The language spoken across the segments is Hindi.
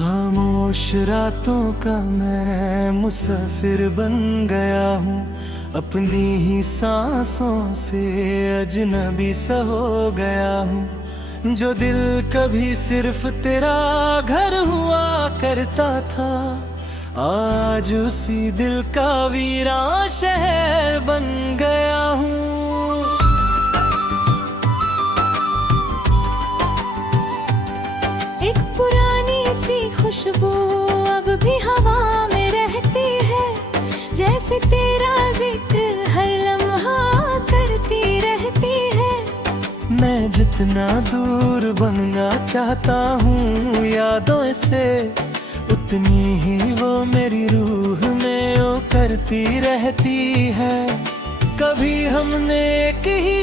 खामोश रातों का मैं मुसाफिर बन गया हूँ, अपनी ही सांसों से अजनबी सा हो गया हूँ। जो दिल कभी सिर्फ तेरा घर हुआ करता था, आज उसी दिल का वीरान शहर बन गया हूँ। एक पुरानी सी खुशबू अब भी हवा में रहती है, जैसे तेरा जिक्र हर लम्हा करती रहती है। मैं जितना दूर बनना चाहता हूँ यादों से, उतनी ही वो मेरी रूह में ओ करती रहती है। कभी हमने एक ही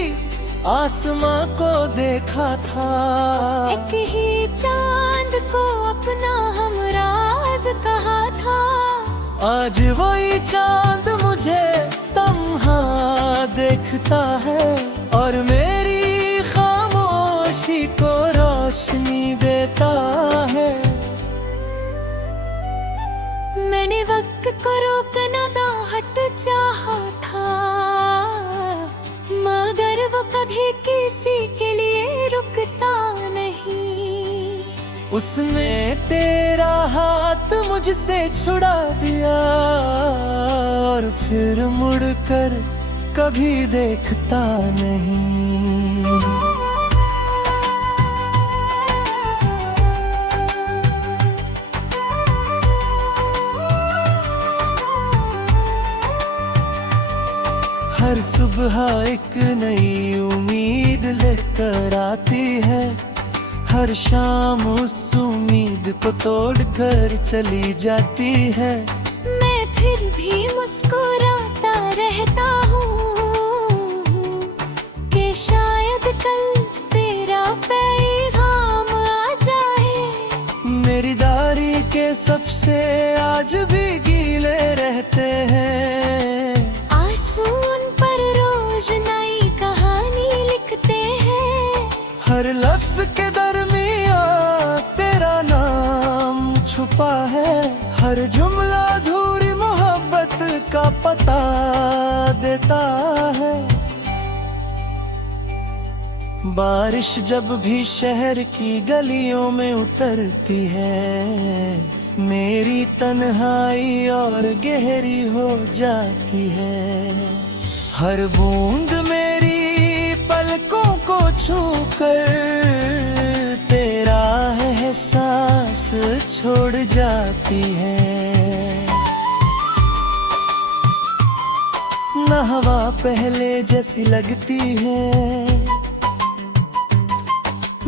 आसमां को देखा था, एक ही चांद को अपना हमराज कहा था। आज वही चांद मुझे तन्हा देखता है और मेरी खामोशी को रोशनी देता है। मैंने वक्त को रोकना दाहट चाहा था, मगर वो कभी किसी के लिए रुकता नहीं। उसने तेरा हाथ मुझसे छुड़ा दिया और फिर मुड़कर कभी देखता नहीं। हर सुबह एक नई उम्मीद लेकर आती है, हर शाम उस उम्मीद को तोड़ कर चली जाती है। मैं फिर भी मुस्कुराता रहता हूँ कि शायद कल तेरा पैगाम आ जाए। मेरी दारी के सबसे आज भी गीले रहते हैं, आंसुओं पर रोज नई कहानी लिखते हैं। हर लफ्ज के दरमिया तेरा नाम छुपा है, हर जुमला अधूरी मोहब्बत का पता देता है। बारिश जब भी शहर की गलियों में उतरती है, मेरी तन्हाई और गहरी हो जाती है। हर बूंद मेरी पलकों को छूकर तेरा एहसास छोड़ जाती है। न हवा पहले जैसी लगती है,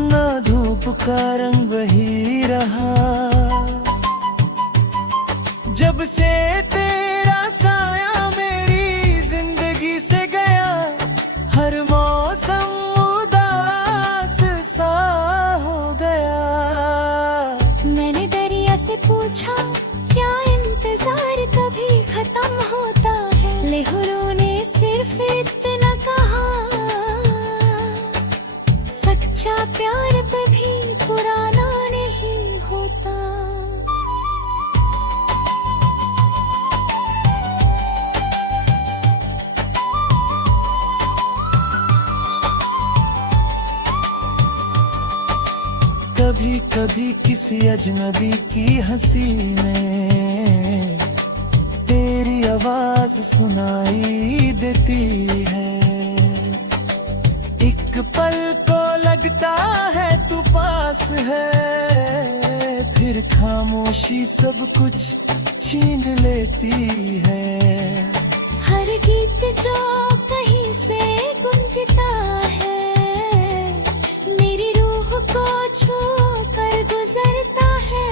न धूप का रंग वही रहा। जब से तेरा साया मेरी जिंदगी से गया, हर मौसम उदास सा हो गया। मैंने दरिया से पूछा क्या इंतजार कभी खत्म होता है, लहरों ने सिर्फ इतना कहा, सच्चा प्यार कभी पुराना नहीं होता। कभी कभी किसी अजनबी की हंसी में तेरी आवाज सुनाई देती है। एक पल को लगता है तू पास है, फिर खामोशी सब कुछ छीन लेती है। हर गीत जो कहीं से गुंजता है, मेरी रूह को छू कर गुजरता है।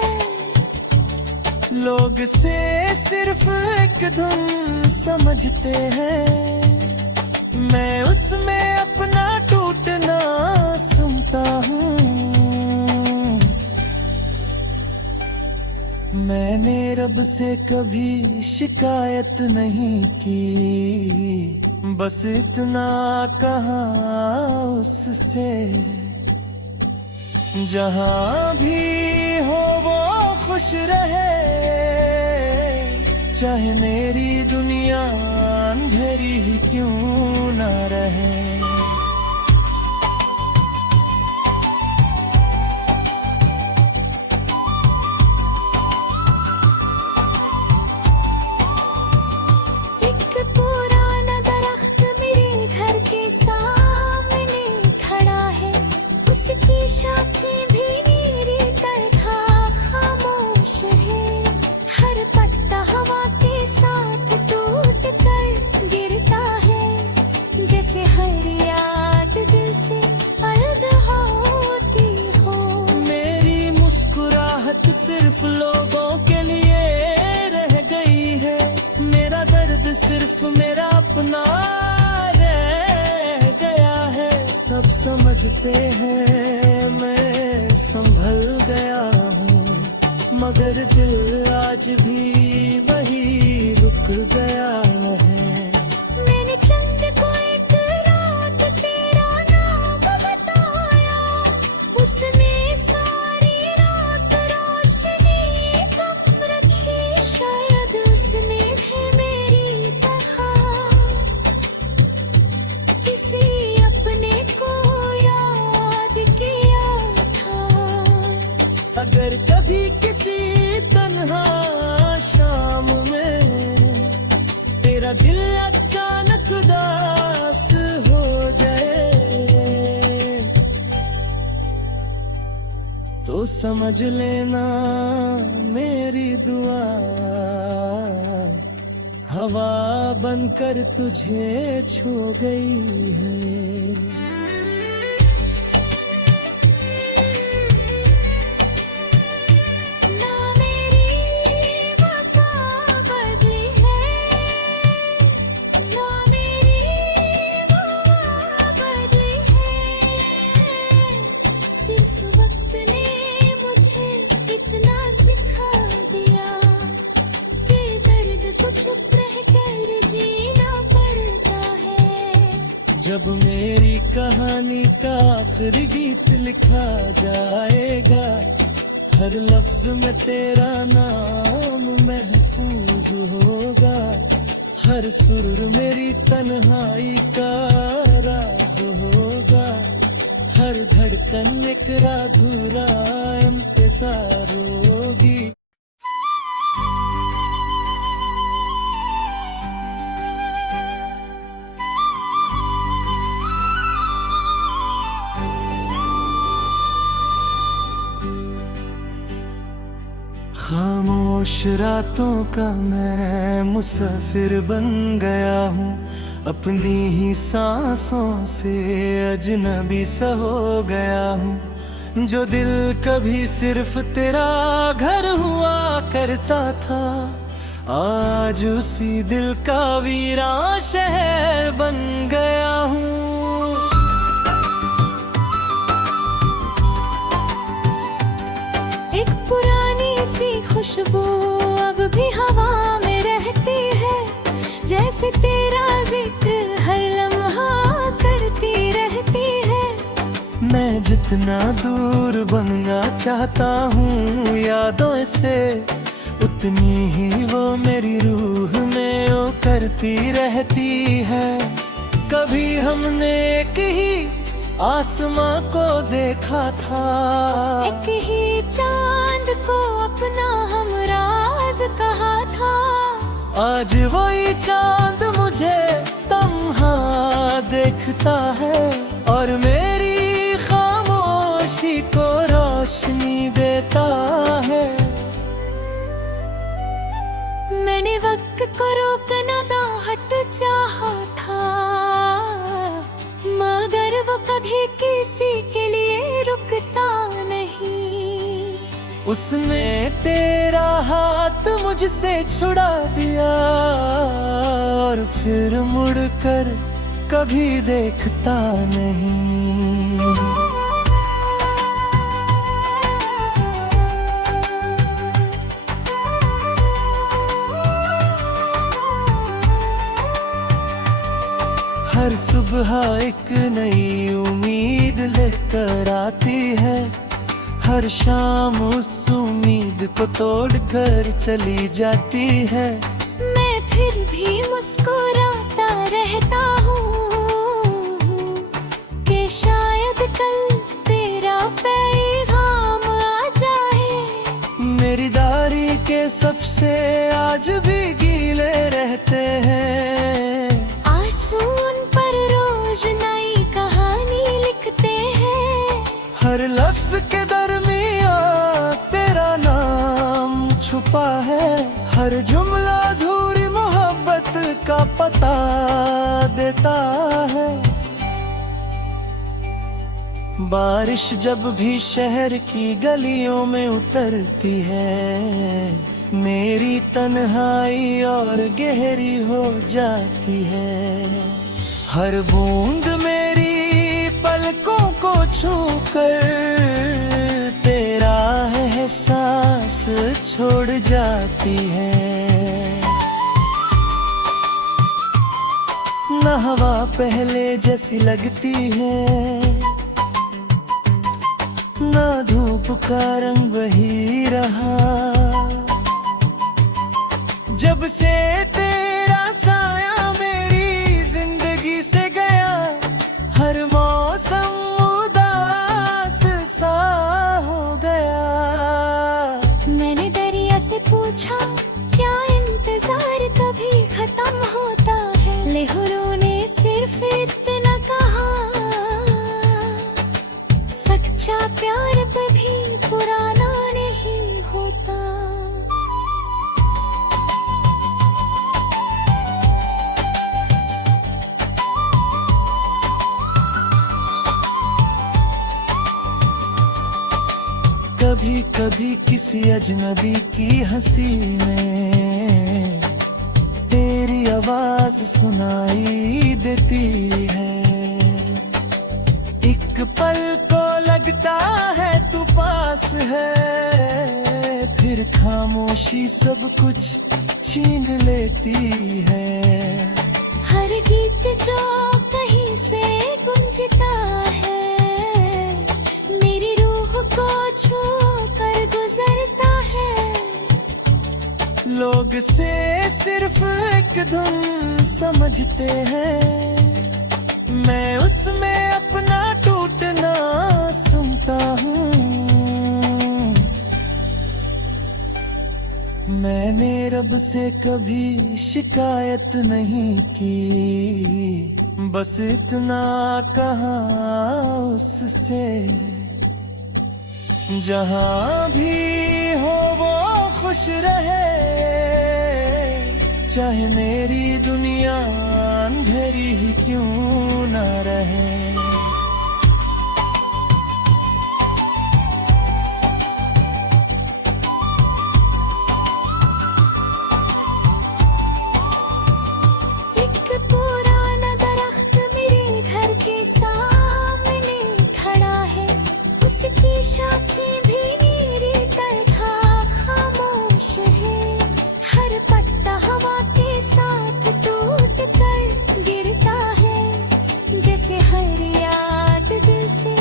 लोग से सिर्फ एक धुन समझते हैं, मैं उसमें अपना टूटना सुनता हूँ। मैंने रब से कभी शिकायत नहीं की, बस इतना कहा उससे, जहाँ भी हो वो खुश खुश रहे, चाहे मेरी दुनिया अंधेरी ही क्यों ना रहे। एक पुराना दरख्त मेरे घर के सामने खड़ा है, उसकी शाखें भी मेरी तरह खामोश है। हर पत्ता हवा के साथ टूट कर गिरता है, जैसे हर याद दिल से अलग होती हो। मेरी मुस्कुराहट सिर्फ लोगों के लिए रह गई है, मेरा दर्द सिर्फ मेरा अपना रह गया है। सब समझते हैं मैं संभल गया हूँ, मगर दिल आज भी वही रुक गया है। मैंने चंद को एक रात तेरा नाम बताया, उसने सारी रात रोशनी कम रखी। शायद उसने भी मेरी तरह किसी अपने को याद किया था। अगर कभी किसी तन्हा शाम में तेरा दिल अचानक उदास हो जाए, तो समझ लेना मेरी दुआ हवा बनकर तुझे छू गई है। ना मेरी वफा बदली है, ना मेरी वफा बदली है। सिर्फ वक्त ने मुझे इतना सिखा दिया कि दर्द को चुप रह कर जीना पड़ता है। जब मेरी कहानी का आखिरी गीत लिखा जाएगा, हर लफ्ज में तेरा नाम महफूज होगा। हर सुर मेरी तन्हाई का राज होगा, हर धड़कन एक अधूरा इंतजार होगी। खामोश रातों का मैं मुसाफिर बन गया हूँ, अपनी ही सांसों से अजनबी सा हो गया हूँ। जो दिल कभी सिर्फ तेरा घर हुआ करता था, आज उसी दिल का वीरान शहर बन गया हूँ। एक पुरानी सी खुशबू अब भी हवा में रहती है, जैसे तेरा जिक्र हर लम्हा करती रहती है। मैं जितना दूर बनना चाहता हूँ यादों से, उतनी ही वो मेरी रूह में ओ करती रहती है। कभी हमने एक ही आसमां को देखा था, एक ही चांद को अपना हमराज कहा था। आज वही चांद मुझे तन्हा देखता है, और मेरी खामोशी को रोशनी देता है। मैंने वक्त को रोकना दाहट चाहा था, मगर वो कभी किसी के लिए रुकता नहीं। उसने तेरा हाथ मुझसे छुड़ा दिया, और फिर मुड़कर कभी देखता नहीं। हर सुबह एक नई उम्मीद लेकर आती है, हर शाम उस उम्मीद को तोड़ कर चली जाती है। मैं फिर भी मुस्कुराता रहता हूँ कि शायद कल तेरा पैगाम आ जाए। मेरी दाढ़ी के सबसे आज भी गीले रहते हैं। आंसू उन पर रोज नई कहानी लिखते हैं। हर लफ्ज के दरमियाँ तेरा नाम छुपा है। हर जुमला अधूरी मोहब्बत का पता देता है। बारिश जब भी शहर की गलियों में उतरती है, मेरी तन्हाई और गहरी हो जाती है। हर बूंद मेरी पलकों को छूकर तेरा एहसास छोड़ जाती है। न हवा पहले जैसी लगती है, न धूप का रंग वही रहा। जब से तेरा साया मेरी जिंदगी से गया, हर मौसम उदास सा हो गया। मैंने दरिया से पूछा क्या इंतजार कभी खत्म होता है। लहरों ने सिर्फ इतना कहा, सच्चा प्यार कभी पुराना नहीं होता। कभी कभी किसी अजनबी की हंसी में तेरी आवाज सुनाई देती है। एक पल को लगता है तू पास है, फिर खामोशी सब कुछ छीन लेती है। हर गीत जो कहीं से गुंजता है, मेरी रूह को छू कर गुजरता है। लोग से सिर्फ एक धुन समझते हैं, मैं उसमें अपना टूटना सुनता हूँ। मैंने रब से कभी शिकायत नहीं की, बस इतना कहा उससे, जहाँ भी हो वो खुश रहे, चाहे मेरी दुनिया अंधेरी ही क्यों न रहे। एक पुराना दरख्त मेरे घर के सामने खड़ा है, उसकी शाखें भी मेरी तरह खामोश है। हर पत्ता हवा के साथ टूट कर गिरता है, जैसे हर याद दिल से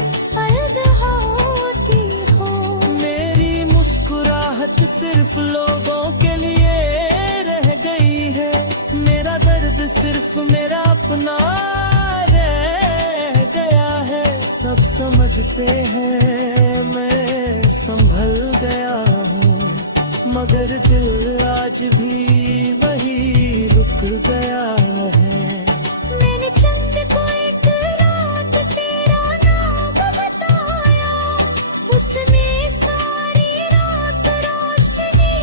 अलग होती हो। मेरी मुस्कुराहट सिर्फ लोगों के लिए रह गई है, मेरा दर्द सिर्फ मेरा अपना रह गया है। सब समझते हैं मैं संभल गया हूँ, मगर दिल आज भी वही रुक गया है। मैंने चंद को एक रात तेरा नाम बताया, उसने सारी रात रोशनी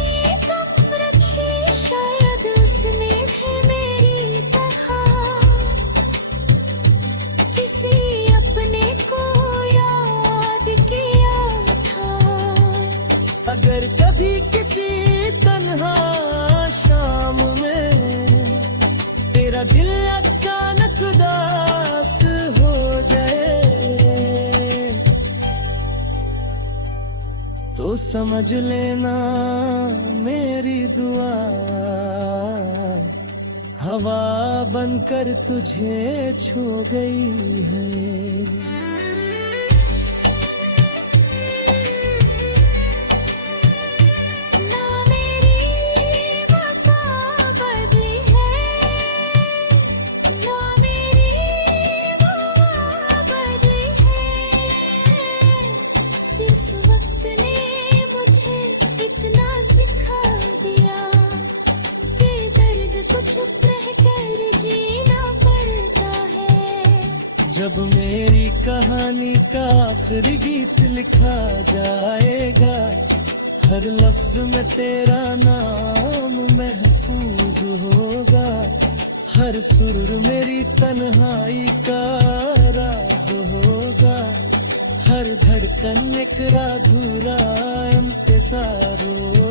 कम रखी। शायद उसने भी मेरी तरह किसी अपने को याद किया था। अगर कभी किसी तन्हा शाम में तेरा दिल अचानक उदास हो जाए, तो समझ लेना मेरी दुआ हवा बनकर तुझे छू गई है। जब मेरी कहानी का आखिरी गीत लिखा जाएगा, हर लफ्ज में तेरा नाम महफूज होगा, हर सुर मेरी तन्हाई का राज होगा, हर धड़कन एक अधूरा इंतजार होगा।